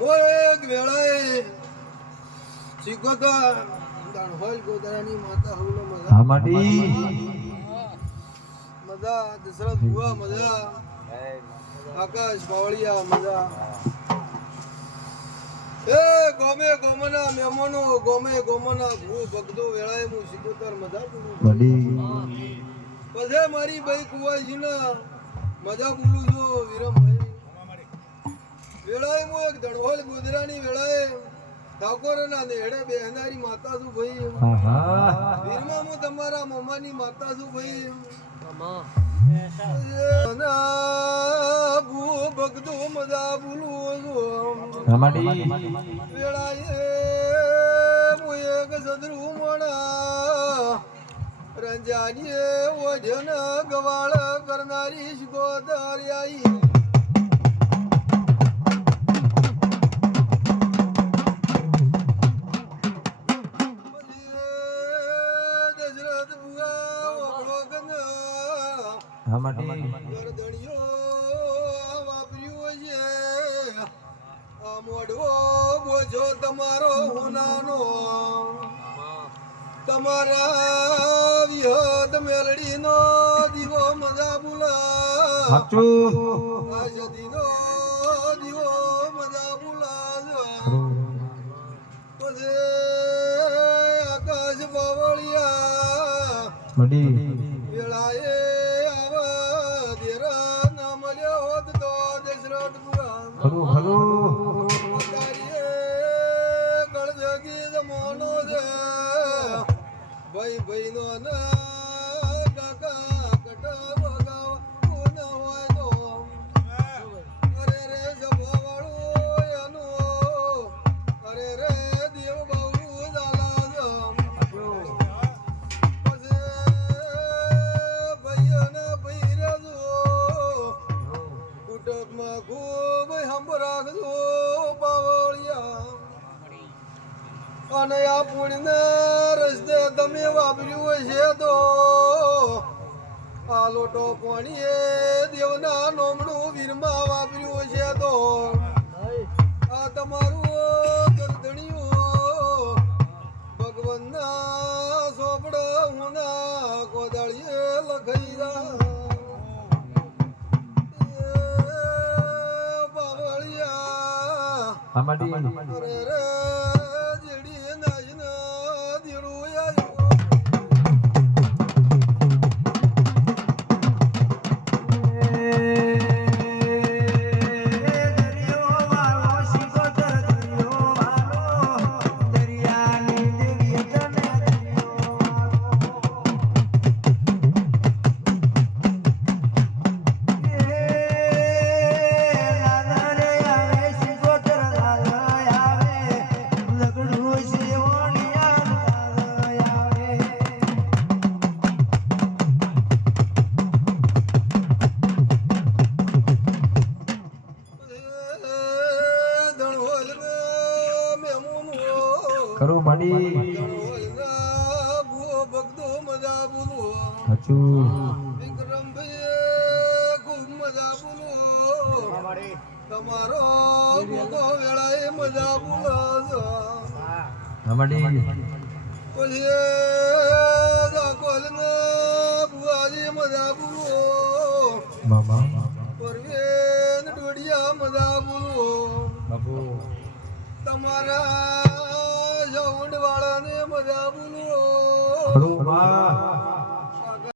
એક વેળાએ શીખોતા દાણહોલ ગોદરાની માતા હવલો મજા માટી મજા દશરથ બુઆ મજા આકાશ બાવળિયા મજા એ ગોમે ગોમના મેમોનો ગોમે ગોમના ભૂ ભગદો વેળાએ હું શીખોતર મજા બડી પછી મારી ભાઈ કુવાજીના મજા બોલું છો વિરમભાઈ વેળાએ હું એક દણહોલ ગોદરાની વેળાએ ઠાકોરના નેડે બેહનારી માતા છું ભાઈ વીરમાં હું તમારા મમ્માની માતા છું ભાઈ ભગતો મજા બોલું વેળાએ હું એક સદરું મોણા રંજાનીએ ઓજન ગવાળ કરનારી શિકોતરિયાઈ દશરથ બુઆ ઓગળો ગંગા ગરદણીઓ વાપર્યું છે આ મોઢવો બોજો તમારો હોનાનો તમારા વિહદ મેલડીનો દીવો મજા બોલા આ સદીનો દીવો મજા બોલા પછી આકાશ બાવળિયા વેળાએ આવા દેરા ના મળ્યો હોત તો દશરથ બુઆ ગળજગી જમાનો છે ભાઈ ભાઈ નો ના કાકા કટા વગાવ કોણ હોય તો અરે રે જમવા વાળું એનો અરે રે દેવ બાબુ દાલા પછી ભાઈ અને ભાઈ રેજો કુટુંબમાં ખૂબ હંબ રાખજો બાવળિયા અને આ પુણ્યને રસ્તે તમે વાપર્યું છે તો આ લોટો પાણીએ દેવના નોમનું વીરમાં વાપર્યું છે તો આ તમારું ગરદણીયું ભગવાનના સોપડ હુના કોદાળીએ લખાઈ બાવળિયા રે કરું માડી ભક્તો મજા બોલો વિક્રમભાઈ ખૂબ મજા બોલો તમારો ભૂતો વેળાએ મજા બોલો પછી બુઆજી મજા બોલો પરવેન ડોડિયા મજા બોલો તમારા જવંડ વાળાને મજા બોલો